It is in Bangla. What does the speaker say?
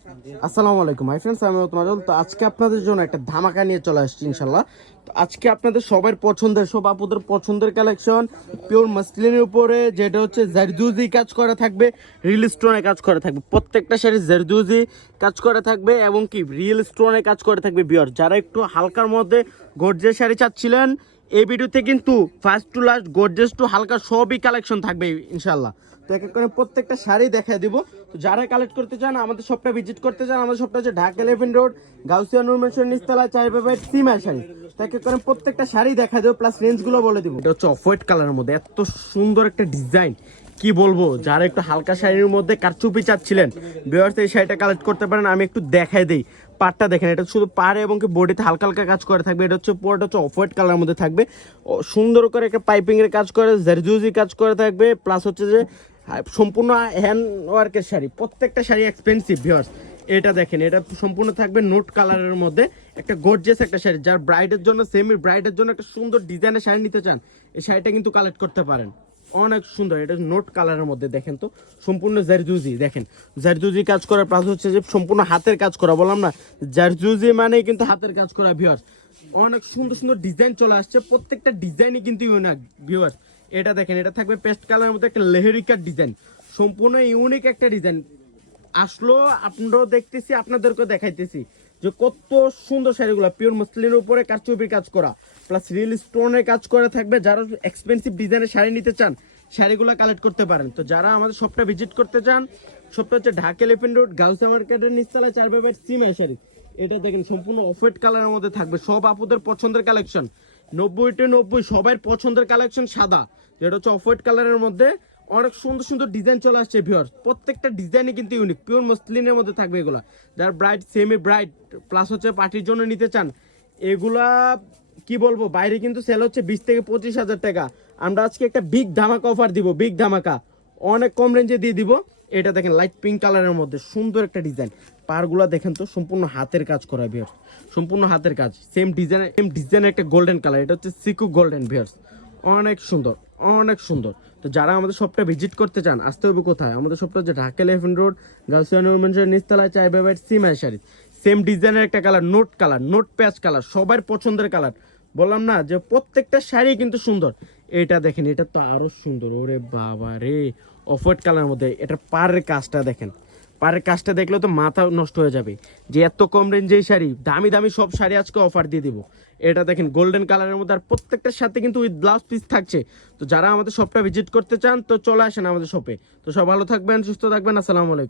আসসালামু আলাইকুম মাই ফ্রেন্ডস, আমি তোমাদের তো আজকে আপনাদের জন্য একটা ধামাকা নিয়ে চলে আসছি ইনশাল্লাহ। তো আজকে আপনাদের সবার পছন্দের, সব আপুদের পছন্দের কালেকশন পিওর মাসলিনের উপরে, যেটা হচ্ছে জারদুজি কাজ করা থাকবে, রিয়েল স্টোনে কাজ করা থাকবে। প্রত্যেকটা শাড়ি জারদুজি কাজ করা থাকবে এবং কি রিয়েল স্টোনে কাজ করা থাকবে। বিয়ার যারা একটু হালকার মধ্যে গর্জিয়াস শাড়ি চাচ্ছিলেন, এই ভিডিওতে কিন্তু first to last gorgeous to হালকা সবই কালেকশন থাকবে ইনশাল্লাহ। তো এক এক করে প্রত্যেকটা শাড়ি দেখায় দিব। তো যারা কালেক্ট করতে চান, আমাদের শপটা ভিজিট করতে চান, আমাদের শপটা হচ্ছে ঢাকা 11 রোড, গাউসিয়া নূর মেনশন নিচতলা, 4/5 সিমা শাড়ি। তো এক এক করে প্রত্যেকটা শাড়ি দেখা দেবো, প্লাস রেঞ্জগুলো বলে দিব। এটা হচ্ছে অফ হোয়াইট কালারের মধ্যে এত সুন্দর একটা ডিজাইন, কি বলবো। যারা একটু হালকা শাড়ির মধ্যে কারচুপি চাচ্ছিলেন, ভিউয়ার্স এই শাড়িটা কালেক্ট করতে পারেন। আমি একটু দেখাই দিই। পাড়টা দেখেন, এটা শুধু পাড়ে এবং কি বডিতে হালকা হালকা কাজ করে থাকবে। এটা হচ্ছে পুরোটা হচ্ছে অফ হোয়াইট কালারের মধ্যে থাকবে, সুন্দর করে একটা পাইপিং এর কাজ করে, জারদুজি কাজ করে থাকবে, প্লাস হচ্ছে যে সম্পূর্ণ হ্যান্ড ওয়ার্কের শাড়ি। প্রত্যেকটা শাড়ি এক্সপেন্সিভ ভিউয়ার্স। এটা দেখেন, এটা সম্পূর্ণ থাকবে নোট কালারের মধ্যে, একটা গর্জিয়াস একটা শাড়ি। যার ব্রাইডের জন্য, সেমি ব্রাইডের জন্য একটা সুন্দর ডিজাইনের শাড়ি নিতে চান, এই শাড়িটা কিন্তু কালেক্ট করতে পারেন। অনেক সুন্দর, এটা নোট কালারের মধ্যে দেখেন তো, সম্পূর্ণ জারদুজি। দেখেন জারদুজি কাজ করার প্লাস হচ্ছে যে সম্পূর্ণ হাতের কাজ করা। বললাম না, জারদুজি মানে কিন্তু হাতের কাজ করা ভিউয়ার্স। অনেক সুন্দর সুন্দর ডিজাইন চলে আসছে, প্রত্যেকটা ডিজাইনই কিন্তু ইউনিক ভিউয়ার্স। এটা দেখেন, এটা থাকবে পেস্ট কালারের মধ্যে একটা লেহেরিকার ডিজাইন, সম্পূর্ণ ইউনিক একটা ডিজাইন আসলো। আপনারাও দেখতেছি, আপনাদেরকেও দেখাইতেছি যে কত সুন্দর শাড়িগুলো পিওর মসলিনের উপরে কারচুপির কাজ করা, প্লাস রিয়েল স্টোনের কাজ করা থাকবে। যারা এক্সপেন্সিভ ডিজাইনের শাড়ি নিতে চান, শাড়িগুলো কালেক্ট করতে পারেন। তো যারা আমাদের শপটা ভিজিট করতে চান, শপটা হচ্ছে ঢাকা 11 রোড, গাউসিয়া মার্কেটের নিচতলায়, 4/5 সিমা শাড়ি। এটা দেখেন সম্পূর্ণ অফ হোয়াইট কালারের মধ্যে থাকবে, সব আপুদের পছন্দের কালেকশন। 90-90 সবাই পছন্দের কালেকশন সাদা, যেটা হচ্ছে অফ হোয়াইট কালারের মধ্যে। অনেক সুন্দর সুন্দর ডিজাইন চলে আসছে ভিউয়ার্স, প্রত্যেকটা ডিজাইনই কিন্তু ইউনিক, পিওর মসলিনের মধ্যে থাকবে এগুলা। যারা ব্রাইড, সেমি ব্রাইড, প্লাস হচ্ছে পার্টির জন্য নিতে চান, এগুলা কি বলবো, বাইরে কিন্তু সেল হচ্ছে 20 থেকে 25 হাজার টাকা। আমরা আজকে একটা বিগ ধামাকা অফার দিব, বিগ ধামাকা, অনেক কম রেঞ্জে দিয়ে দিব। এটা দেখেন লাইট পিঙ্ক কালারের মধ্যে সুন্দর একটা ডিজাইন। পারগুলা দেখেন তো, সম্পূর্ণ হাতের কাজ করা ভিউয়ার্স, সম্পূর্ণ হাতের কাজ। সেম ডিজাইনের একটা গোল্ডেন কালার, এটা হচ্ছে সিকু গোল্ডেন ভিউয়ার্স। অনেক সুন্দর, অনেক সুন্দর। তো যারা আমাদের শপটা ভিজিট করতে চান, আসতে হবে কোথায়? আমাদের শপটা হচ্ছে ঢাকা 11 রোড, গাউসিয়া নূর মেনশন নিচতলায়, 4/5 সিমা শাড়ি। সেম ডিজাইনের একটা কালার, নোট প্যাচ কালার, সবার পছন্দের কালার। বললাম না যে প্রত্যেকটা শাড়ি কিন্তু সুন্দর। এটা দেখেন, এটা তো আরো সুন্দর, ওরে বাবা রে, অফ হোয়াইট কালারের মধ্যে। এটা পাড়ের কাজটা দেখেন, পাড়ের কাজটা দেখলে তো মাথা নষ্ট হয়ে যাবে যে এত কম রেঞ্জের শাড়ি। দামি দামি সব শাড়ি আজকে অফার দিয়ে দিব। এটা দেখেন গোল্ডেন কালারের মধ্যে, আর প্রত্যেকটার সাথে কিন্তু উইথ ব্লাউজ পিস থাকছে। তো যারা আমাদের শপটা ভিজিট করতে চান, তো চলে আসেন আমাদের শপে। তো সব ভালো থাকবেন, সুস্থ থাকবেন, আসসালামু আলাইকুম।